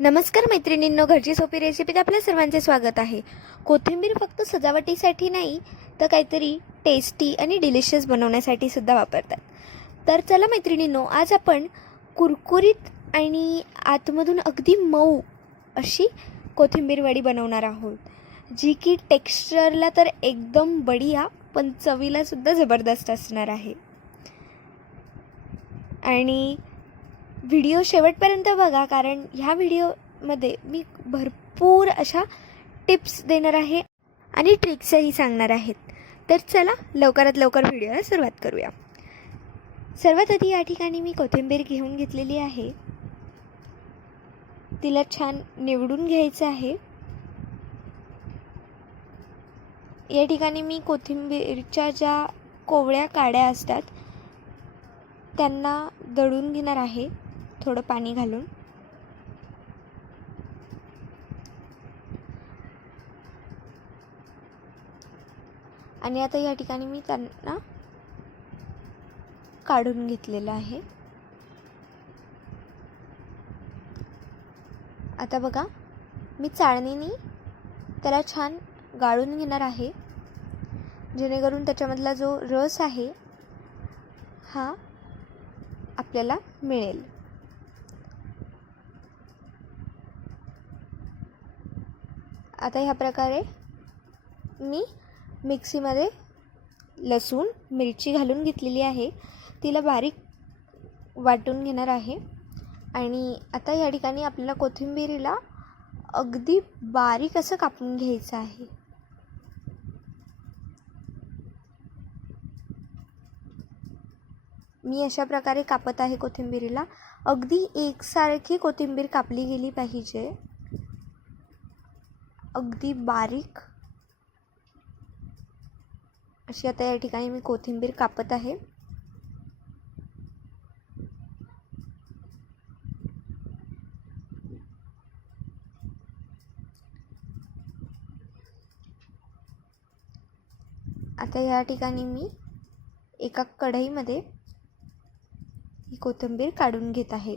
नमस्कार मैत्रिणींनो, घरची सोपी रेसिपीत आपल्या सर्वांचे स्वागत आहे. कोथिंबीर फक्त सजावटीसाठी नाही तर काहीतरी टेस्टी आणि डिलिशियस बनवण्यासाठी सुद्धा वापरतात. तर चला मैत्रिणींनो, आज आपण कुरकुरीत आणि आतमधून अगदी मऊ अशी कोथिंबीर वडी बनवणार आहोत, जी की टेक्स्चरला तर एकदम बढिया पण चवीला सुद्धा जबरदस्त असणार आहे. आणि व्हिडिओ शेवटपर्यंत बघा, कारण ह्या व्हिडिओमध्ये मी भरपूर अशा टिप्स देणार आहे आणि ट्रिक्सही सांगणार आहेत. तर चला लवकरात लवकर व्हिडिओला सुरुवात करूया. सर्वात आधी या ठिकाणी मी कोथिंबीर घेऊन घेतलेली आहे. तिला छान निवडून घ्यायचं आहे. या ठिकाणी मी कोथिंबीरच्या ज्या कोवळ्या काड्या असतात त्यांना दळून घेणार आहे, थोडं पाणी घालून. आणि आता या ठिकाणी मी त्यांना काढून घेतलेलं आहे. आता बघा, मी चाळणीने त्याला छान गाळून घेणार आहे, जेणेकरून त्याच्यामधला जो रस आहे हा आपल्याला मिळेल. आता ह्या प्रकारे मी मिक्सीमध्ये लसूण मिरची घालून घेतलेली आहे, तिला बारीक वाटून घेणार आहे. आणि आता या ठिकाणी आपल्याला कोथिंबीरीला अगदी बारीक असं कापून घ्यायचं आहे. मी अशा प्रकारे कापत आहे कोथिंबीरीला. अगदी एकसारखी कोथिंबीर कापली गेली पाहिजे, अगदी बारीक अशी. आता या ठिकाणी मी कोथिंबीर कापत आहे. आता या ठिकाणी मी एका कढईमध्ये ही कोथिंबीर काढून घेत आहे.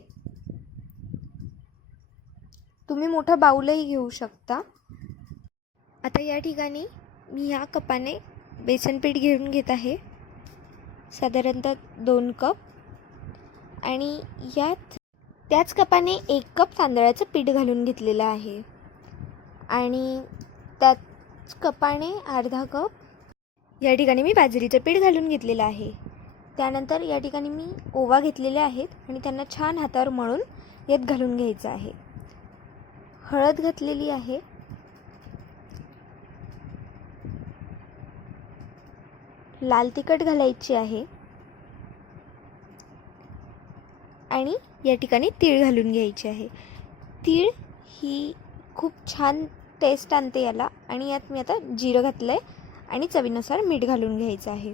तुम्ही मोठा बाउलही घेऊ शकता. आता या ठिकाणी मी ह्या कपाने बेसन पीठ घेऊन घेत आहे, साधारणतः 2 कप. आणि यात त्याच कपाने 1 कप तांदळाचं पीठ घालून घेतलेलं आहे. आणि त्याच कपाने अर्धा कप या ठिकाणी मी बाजरीचं पीठ घालून घेतलेलं आहे. त्यानंतर या ठिकाणी मी ओवा घेतलेले आहेत आणि त्यांना छान हातावर मळून यात घालून घ्यायचं आहे. हळद घातलेली आहे. लाल तिखट घालायची आहे. आणि या ठिकाणी तीळ घालून घ्यायचे आहे. तीळ ही खूप छान टेस्ट आणते याला. आणि यात मी आता जिरं घातलं आहे आणि चवीनुसार मीठ घालून घ्यायचं आहे.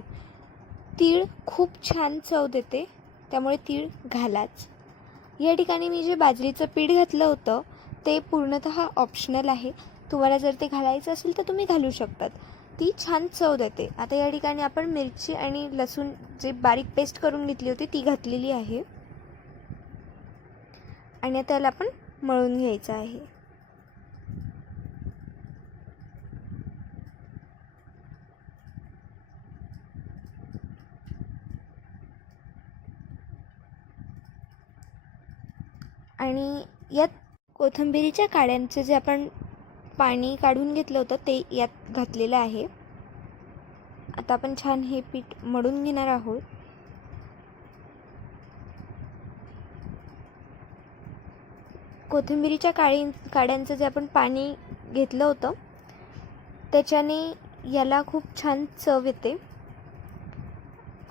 तीळ खूप छान चव देते, त्यामुळे तीळ घालाच. या ठिकाणी मी जे बाजरीचं पीठ घातलं होतं ते पूर्णतः ऑप्शनल आहे. तुम्हाला जर ते घालायचं असेल तर तुम्ही घालू शकतात, ती छान चव देते. आता या ठिकाणी आपण मिरची आणि लसूण जे बारीक पेस्ट करून घेतली होती ती घातलेली आहे. आणि त्याला आपण मळून घ्यायचं आहे. आणि यात कोथिंबीरीच्या काड्यांचं जे आपण पाणी काढून घेतलं होतं ते यात घातलेलं आहे. आता आपण छान हे पीठ मळून घेणार आहोत. कोथिंबीरीच्या काड्यांचं जे आपण पाणी घेतलं होतं त्याच्याने याला खूप छान चव येते.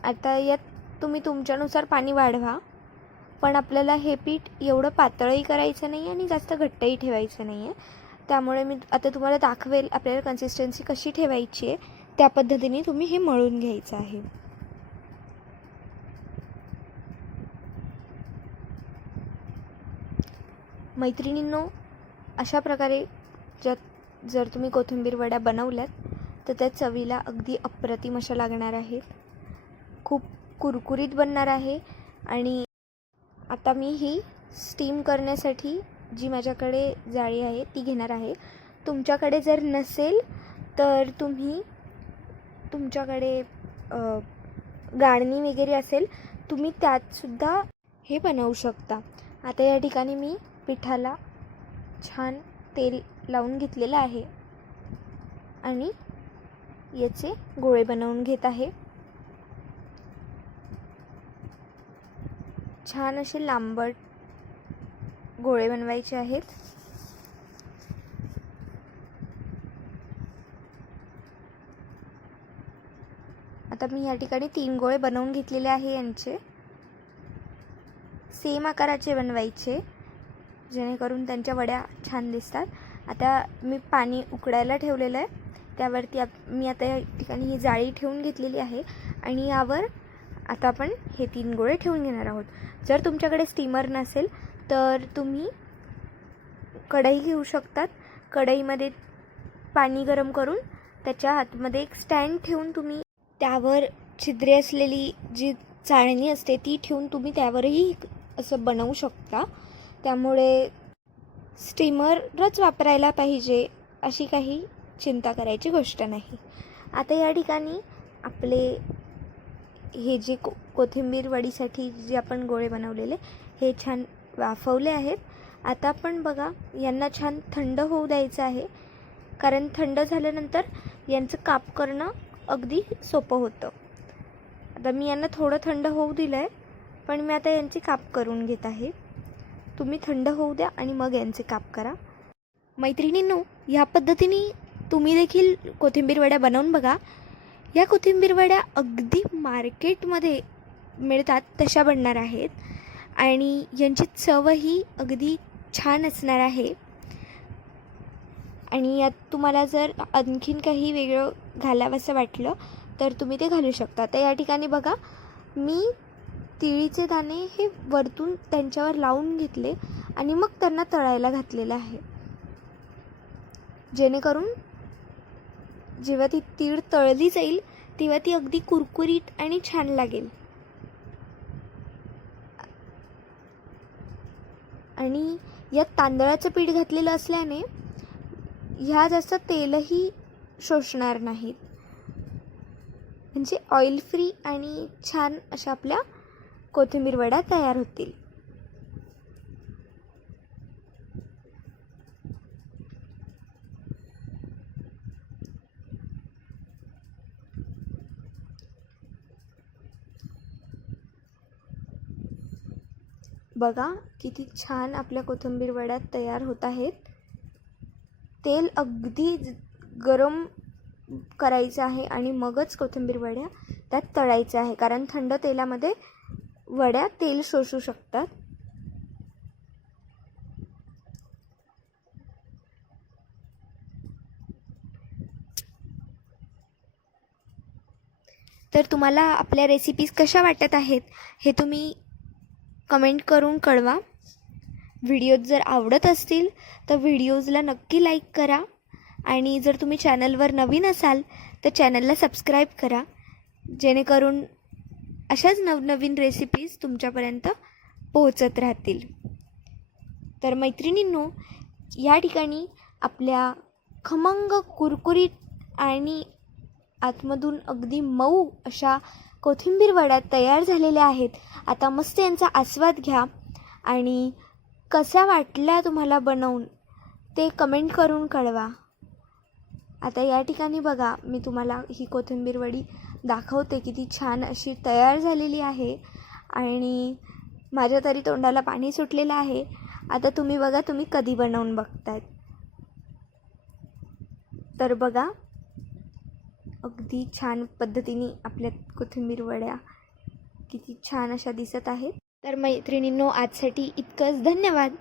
आता यात तुम्ही तुमच्यानुसार पाणी वाढवा, पण आपल्याला हे पीठ एवढं पातळही करायचं नाही आणि जास्त घट्टही ठेवायचं नाही आहे. त्यामुळे मी आता तुम्हाला दाखवेल आपल्याला कन्सिस्टन्सी कशी ठेवायची आहे, त्या पद्धतीने तुम्ही हे मळून घ्यायचं आहे. मैत्रिणींनो, अशा प्रकारे जर तुम्ही कोथिंबीर वड्या बनवल्यात तर त्या चवीला अगदी अप्रतिम अशा लागणार आहेत. खूप कुरकुरीत बनणार आहे. आणि आता मी ही स्टीम करण्यासाठी जी माझ्याकडे जाळी आहे ती घेणार आहे. तुमच्याकडे जर नसेल तर तुम्ही तुमच्याकडे गाळणी वगैरे असेल तुम्ही त्यातसुद्धा हे बनवू शकता. आता या ठिकाणी मी पिठाला छान तेल लावून घेतलेलं आहे आणि याचे गोळे बनवून घेत आहे. छान असे लांबट गोळे बनवायचे आहेत. आता मी या ठिकाणी 3 गोळे बनवून घेतलेले आहे. यांचे सेम आकाराचे बनवायचे जेणेकरून त्यांच्या वड्या छान दिसतात. आता मी पाणी उकळायला ठेवलेलं आहे. त्यावरती मी आता या ठिकाणी ही जाळी ठेवून घेतलेली आहे आणि यावर आता आपण हे 3 गोळे ठेवून घेणार आहोत. जर तुमच्याकडे स्टीमर नसेल तर तुम्ही कढई घेऊ शकतात. कढईमध्ये पाणी गरम करून त्याच्या आतमध्ये एक स्टँड ठेवून तुम्ही त्यावर छिद्रे असलेली जी चाळणी असते ती ठेवून तुम्ही त्यावरही असं बनवू शकता. त्यामुळे स्टीमरच वापरायला पाहिजे अशी काही चिंता करायची गोष्ट नाही. आता या ठिकाणी आपले हे जे कोथिंबीर वडीसाठी जे आपण गोळे बनवलेले हे छान वाफवले आहेत. आता आपण बघा यांना छान थंड होऊ द्यायचं आहे, कारण थंड झाल्यानंतर यांचं काप करणं अगदी सोपं होतं. आता मी यांना थोडं थंड होऊ दिलं आहे, पण मी आता यांचे काप करून घेत आहे. तुम्ही थंड होऊ द्या आणि मग यांचे काप करा. मैत्रिणींनो, ह्या पद्धतीने तुम्ही देखील कोथिंबीर वड्या बनवून बघा. या कोथिंबीर वड्या अगदी मार्केटमध्ये मिळतात तशा बनणार आहेत आणि यांची चवही अगदी छान असणार आहे. आणि यात तुम्हाला जर आणखीन काही वेगळं घालावंसं वाटलं तर तुम्ही ते घालू शकता. तर या ठिकाणी बघा मी तिळीचे दाणे हे वरतून त्यांच्यावर लावून घेतले आणि मग त्यांना तळायला घातलेलं आहे, जेणेकरून जेव्हा ती तीळ तळली जाईल तेव्हा ती अगदी कुरकुरीत आणि छान लागेल. आणि यात तांदळाचं पीठ घातलेलं असल्याने ह्या जास्त तेलही शोषणार नाहीत, म्हणजे ऑइल फ्री आणि छान अशा आपल्या कोथिंबीर वड्या तयार होतील. बघा किती छान आपल्या कोथिंबीर वड्या तयार होत आहेत. तेल अगदी गरम करायचं आहे आणि मगच कोथिंबीर वड्या त्यात तळायचं आहे, कारण थंड तेलामध्ये वड्या तेल शोषू शकतात. तर तुम्हाला आपल्या रेसिपीज कशा वाटत आहेत हे तुम्ही कमेंट करून कळवा. व्हिडिओज जर आवडत असतील तर व्हिडिओजला नक्की लाईक करा आणि जर तुम्ही चॅनलवर नवीन असाल तर चॅनलला सबस्क्राईब करा, जेणेकरून अशाच नवनवीन रेसिपीज तुमच्यापर्यंत पोहोचत राहतील. तर मैत्रिणींनो, या ठिकाणी आपल्या खमंग कुरकुरीत आणि आतमधून अगदी मऊ अशा कोथिंबीर वड्या तयार झालेल्या आहेत. आता मस्त यांचा आस्वाद घ्या आणि कशा वाटल्या तुम्हाला बनवून ते कमेंट करून कळवा. आता या ठिकाणी बघा मी तुम्हाला ही कोथिंबीर वडी दाखवते, किती छान अशी तयार झालेली आहे आणि माझ्या तरी तोंडाला पाणी सुटलेलं आहे. आता तुम्ही बघा तुम्ही कधी बनवून बघतायत. तर बघा अगदी छान पद्धतीने आपल्या कोथिंबीर वड्या किती छान अशा दिसत आहेत. तर मैत्रिणींनो, आजसाठी इतकंच. धन्यवाद.